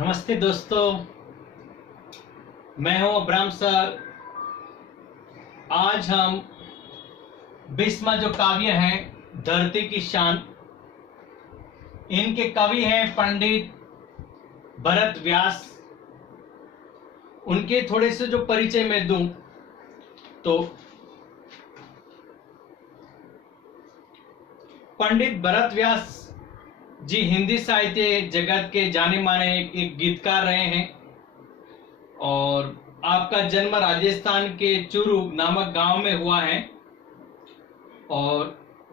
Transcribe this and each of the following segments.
नमस्ते दोस्तों, मैं हूं अब्राम सर। आज हम 20वां जो काव्य है धरती की शान, इनके कवि हैं पंडित भरत व्यास। उनके थोड़े से जो परिचय मैं दूं तो पंडित भरत व्यास जी हिंदी साहित्य जगत के जाने माने एक गीतकार रहे हैं और आपका जन्म राजस्थान के चूरू नामक गांव में हुआ है और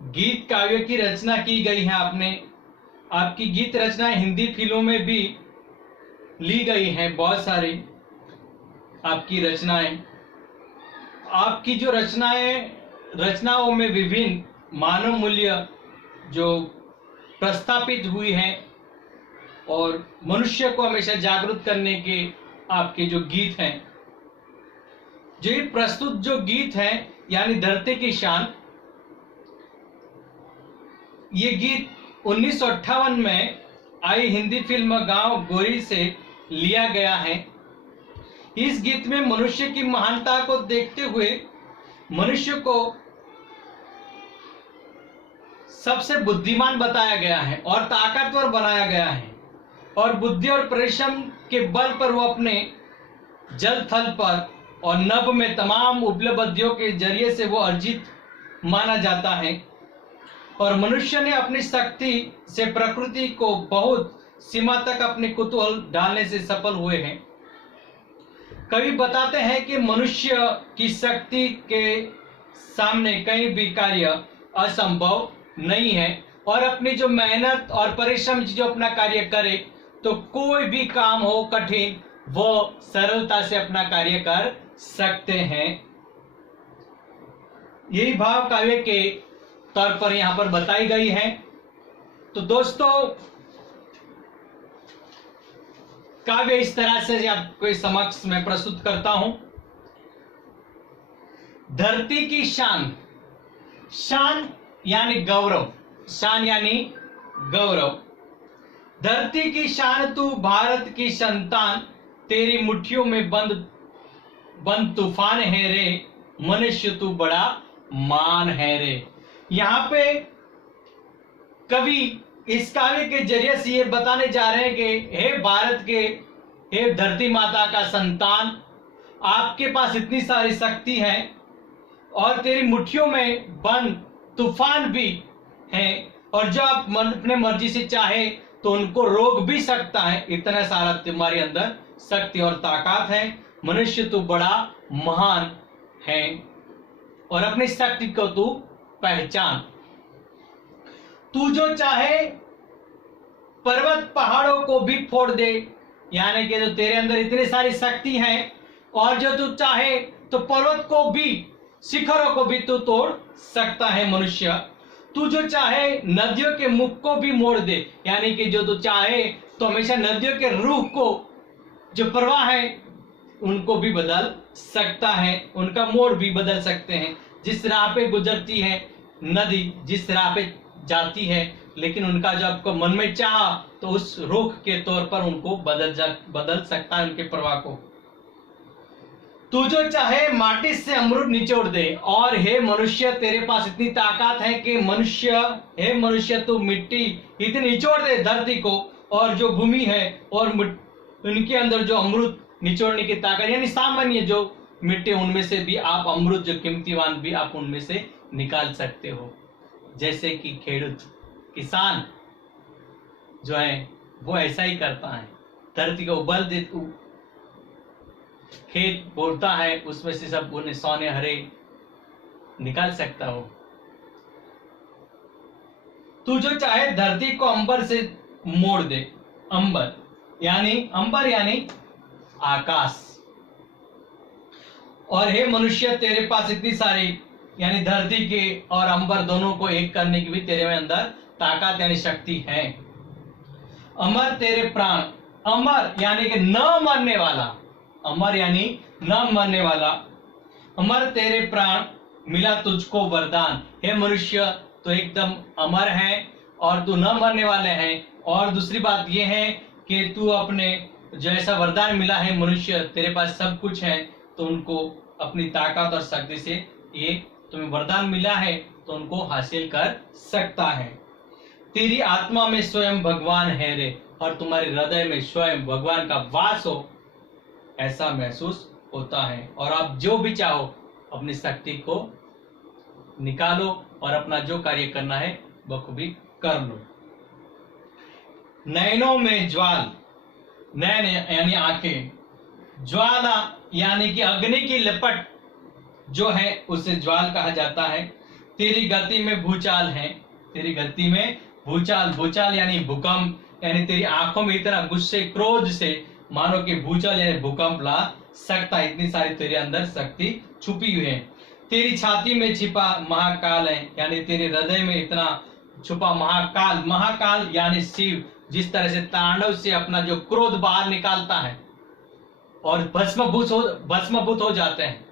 गीत काव्य की रचना की गई है। आपकी गीत रचनाएं हिंदी फिल्मों में भी ली गई हैं। बहुत सारी आपकी रचनाएं, आपकी जो रचनाओं में विभिन्न मानव मूल्य जो प्रस्थापित हुई है और मनुष्य को हमेशा जागरूक करने के आपके जो गीत हैं, जो ये प्रस्तुत जो गीत हैं यानी धरती की शान, ये गीत 1958 में आई हिंदी फिल्म गांव गोरी से लिया गया है। इस गीत में मनुष्य की महानता को देखते हुए मनुष्य को सबसे बुद्धिमान बताया गया है और ताकतवर बनाया गया है और बुद्धि और परिश्रम के बल पर वो अपने जल थल पर और नभ में तमाम उपलब्धियों के जरिए से वो अर्जित माना जाता है और मनुष्य ने अपनी शक्ति से प्रकृति को बहुत सीमा तक अपने कुतूहल डालने से सफल हुए हैं। कवि बताते हैं कि मनुष्य की शक्ति के सामने कहीं भी कार्य असंभव नहीं है और अपनी जो मेहनत और परिश्रम जो अपना कार्य करे तो कोई भी काम हो कठिन वो सरलता से अपना कार्य कर सकते हैं। यही भाव काव्य के तौर पर यहां पर बताई गई है। तो दोस्तों, काव्य इस तरह से आपके समक्ष मैं प्रस्तुत करता हूं। धरती की शान, शान यानी गौरव, शान यानी गौरव। धरती की शान तू भारत की संतान, तेरी मुट्ठियों में बंद तूफान है रे, मनुष्य तू बड़ा मान है रे। यहां पे कवि इस काव्य के जरिए से ये बताने जा रहे हैं कि हे भारत के, हे धरती माता का संतान, आपके पास इतनी सारी शक्ति है और तेरी मुट्ठियों में बंद तूफान भी है और जो आप अपने मर्जी से चाहे तो उनको रोक भी सकता है। इतना सारा तुम्हारे अंदर शक्ति और ताकत है। मनुष्य तू बड़ा महान है और अपनी शक्ति को तू पहचान। तू जो चाहे पर्वत पहाड़ों को भी फोड़ दे, यानी कि जो तेरे अंदर इतनी सारी शक्ति है और जो तू चाहे तो पर्वत को भी, शिखरों को भी तू तोड़ सकता है। मनुष्य तू जो चाहे नदियों के मुख को भी मोड़ दे, यानी कि जो तू चाहे तो हमेशा नदियों के रुख को, जो प्रवाह है उनको भी बदल सकता है, उनका मोड़ भी बदल सकते हैं। जिस राह पे गुजरती है नदी, जिस राह पे जाती है, लेकिन उनका जो आपको मन में चाहा तो उस रुख के तौर पर उनको बदल सकता है, उनके प्रवाह को। तू जो चाहे माटी से अमृत निचोड़ दे और हे मनुष्य, तेरे पास इतनी ताकत है कि हे मनुष्य तू मिट्टी इतनी निचोड़ दे धरती को और जो भूमि है और उनके अंदर जो अमृत निचोड़ने की ताकत, यानी सामान्य जो मिट्टी उनमें से भी आप अमृत जो कीमतीवान भी आप उनमें से निकाल सकते हो। जैसे कि खेडूत, किसान जो है वो ऐसा ही करता है, धरती को उबल दे, खेत बोलता है, उसमें से सब उन्हें सोने हरे निकाल सकता हो। तू जो चाहे धरती को अंबर से मोड़ दे। अंबर यानी आकाश। और हे मनुष्य, तेरे पास इतनी सारी, यानी धरती के और अंबर दोनों को एक करने की भी तेरे में अंदर ताकत यानी शक्ति है। अमर तेरे प्राण, अमर यानी कि न मरने वाला, अमर यानी न मरने वाला। अमर तेरे प्राण, मिला तुझको वरदान। हे मनुष्य, तो एकदम अमर है और तू न मरने वाले हैं। और दूसरी बात यह है कि तू अपने जो ऐसा वरदान मिला है मनुष्य तेरे पास सब कुछ है, तो उनको अपनी ताकत और शक्ति से ये तुम्हें वरदान मिला है तो उनको हासिल कर सकता है। तेरी आत्मा में स्वयं भगवान है रे, और तुम्हारे हृदय में स्वयं भगवान का वास हो, ऐसा महसूस होता है। और आप जो भी चाहो अपनी शक्ति को निकालो और अपना जो कार्य करना है बखूबी कर लो। नयनों में ज्वाल, नयन यानी आंखें, ज्वाला यानी कि अग्नि की लपट जो है उसे ज्वाल कहा जाता है। तेरी गति में भूचाल है, तेरी गति में भूचाल, भूचाल यानी भूकंप, यानी तेरी आंखों में इतना गुस्से क्रोध से मानो कि भूचाल यानी भूकंप ला सकता है, इतनी सारी तेरे अंदर शक्ति छुपी हुई है। तेरी छाती में छिपा महाकाल है, यानी तेरे हृदय में इतना छुपा महाकाल, महाकाल यानी शिव जिस तरह से तांडव से अपना जो क्रोध बाहर निकालता है और भस्मभूत हो जाते हैं,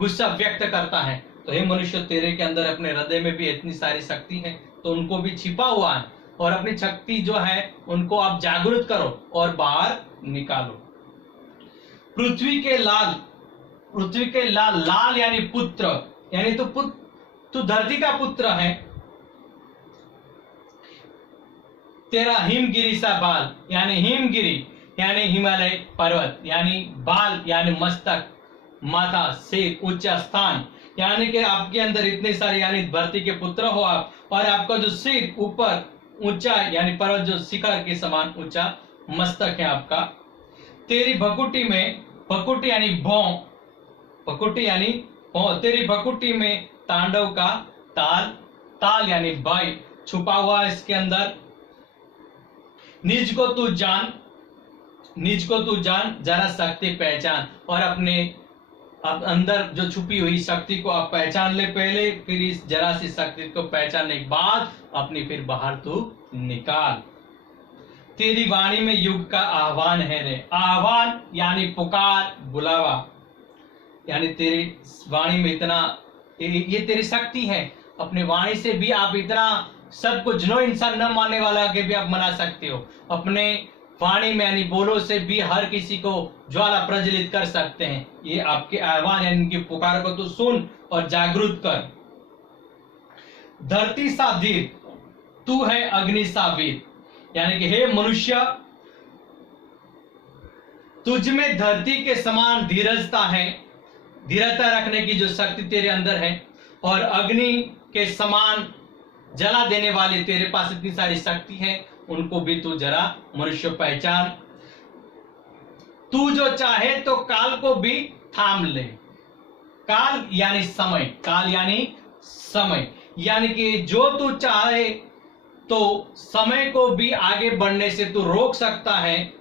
गुस्सा व्यक्त करता है, तो हे मनुष्य तेरे के अंदर अपने हृदय में भी इतनी सारी शक्ति है, तो उनको भी छिपा हुआ है और अपनी शक्ति जो है उनको आप जागृत करो और बाहर निकालो। पृथ्वी के लाल, पृथ्वी के लाल, लाल यानी पुत्र, यानी तू धरती का पुत्र है। तेरा हिमगिरी सा बाल, यानी हिमगिरी यानी हिमालय पर्वत, यानी बाल यानी मस्तक, माथा, सिर, ऊंचा स्थान, यानी कि आपके अंदर इतने सारे यानी धरती के पुत्र हो आप, और आपका जो सिर ऊपर ऊंचा यानी पर्वत जो शिखर के समान ऊंचा मस्तक है आपका। तेरी भकुटी में, भकुटी यानी भौं, भकुटी यानी भौं, तेरी भकुटी में तांडव का ताल, ताल यानी बाई छुपा हुआ है इसके अंदर। निज को तू जान, निज को तू जान, जरा शक्ति पहचान, और अपने अब अंदर जो छुपी हुई शक्ति को आप पहचान ले पहले, फिर इस जरा सी शक्ति को पहचानने के बाद अपनी फिर बाहर तू निकाल। तेरी वाणी में युग का आह्वान है रे, आह्वान यानी पुकार, बुलावा, यानी तेरी वाणी में इतना ये तेरी शक्ति है। अपने वाणी से भी आप इतना सब कुछ, जो इंसान न मानने वाला के भी आप मना सकते हो। अपने वाणी में यानी बोलो से भी हर किसी को ज्वाला प्रज्वलित कर सकते हैं। ये आपके आह्वान यानी इनकी पुकार को तू सुन और जागृत कर। धरती सा धीर, तू है अग्नि सा वीर, यानी कि हे मनुष्य तुझ में धरती के समान धीरजता है, धीरजता रखने की जो शक्ति तेरे अंदर है, और अग्नि के समान जला देने वाली तेरे पास इतनी सारी शक्ति है, उनको भी तू जरा मनुष्य पहचान। तू जो चाहे तो काल को भी थाम ले, काल यानी समय, काल यानी समय, यानी कि जो तू चाहे तो समय को भी आगे बढ़ने से तू रोक सकता है,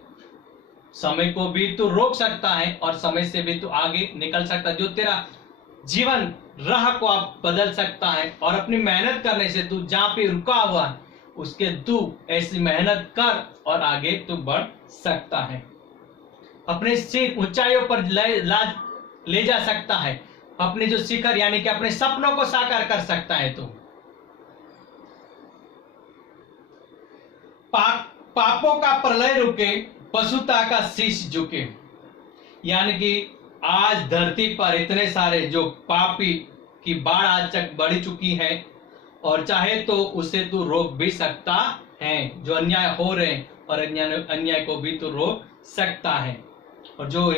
समय को भी तू रोक सकता है और समय से भी तू आगे निकल सकता है। जो तेरा जीवन राह को आप बदल सकता है, और अपनी मेहनत करने से तू जहां पे रुका हुआ है उसके तू ऐसी मेहनत कर और आगे तू बढ़ सकता है। अपने सिर ऊंचाइयों पर ले जा सकता है, अपने जो शिखर यानी कि अपने सपनों को साकार कर सकता है तू। पापों का प्रलय रुके, पशुता का शीश झुके, यानी कि आज धरती पर इतने सारे जो पापी की बाढ़ आज तक बढ़ चुकी है, और चाहे तो उसे तू रोक भी सकता है। जो अन्याय हो रहे हैं और अन्याय को भी तू रोक सकता है। और जो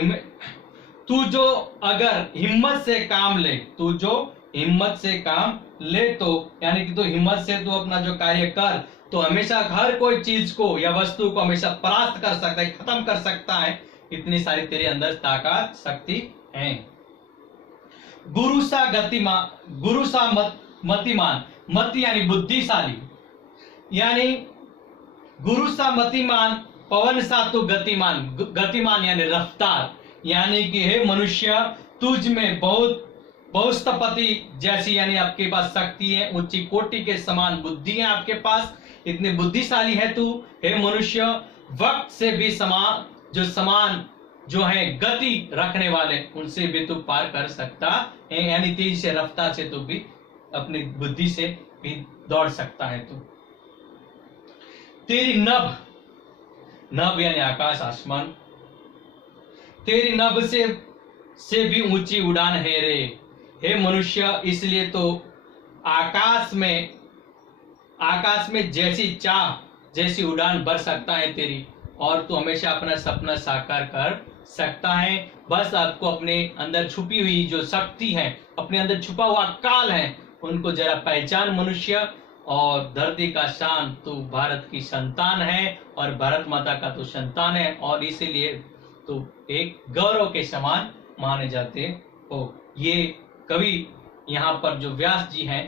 तू जो अगर हिम्मत से काम ले, तू जो हिम्मत से काम ले, तो यानी कि तू हिम्मत से तू अपना जो कार्य कर, तो हमेशा हर कोई चीज को या वस्तु को हमेशा परास्त कर सकता है, खत्म कर सकता है। इतनी सारी तेरे अंदर ताकत शक्ति है। गुरु सा गतिमान, गुरु सा मतिमान, मति यानी बुद्धिशाली, यानी गुरु सा मतिमान, पवन सा तू गतिमान, गतिमान यानी रफ्तार, यानी कि हे मनुष्य तुझ में बहुस्तपति जैसी यानी आपके पास शक्ति है, ऊंची कोटि के समान बुद्धि है आपके पास, इतने बुद्धिशाली है तू। हे मनुष्य वक्त से भी समान जो है गति रखने वाले, उनसे भी तू पार कर सकता है, यानी तेजी से रफ्तार से तू भी अपनी बुद्धि से भी दौड़ सकता है तू। तेरी नभ, नभ यानी आकाश आसमान, तेरी नभ से भी ऊंची उड़ान है रे। हे मनुष्य, इसलिए तो आकाश में जैसी चाह जैसी उड़ान भर सकता है तेरी, और तू हमेशा अपना सपना साकार कर सकता है। बस आपको अपने अंदर छुपी हुई जो शक्ति है, अपने अंदर छुपा हुआ काल है, उनको जरा पहचान मनुष्य। और धरती का शान, तू भारत की संतान है और भारत माता का तू संतान है, और इसीलिए तू एक गौरव के समान माने जाते हो। ये कवि यहाँ पर जो व्यास जी हैं,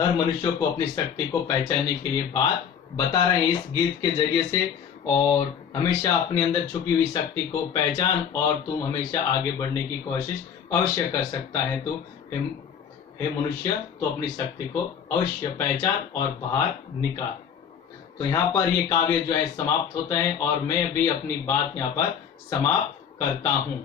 हर मनुष्य को अपनी शक्ति को पहचानने के लिए बात बता रहे हैं इस गीत के जरिए से। और हमेशा अपने अंदर छुपी हुई शक्ति को पहचान, और तुम हमेशा आगे बढ़ने की कोशिश अवश्य कर सकता है। तो हे मनुष्य, तो अपनी शक्ति को अवश्य पहचान और बाहर निकाल। तो यहाँ पर ये काव्य जो है समाप्त होता है, और मैं भी अपनी बात यहाँ पर समाप्त करता हूँ।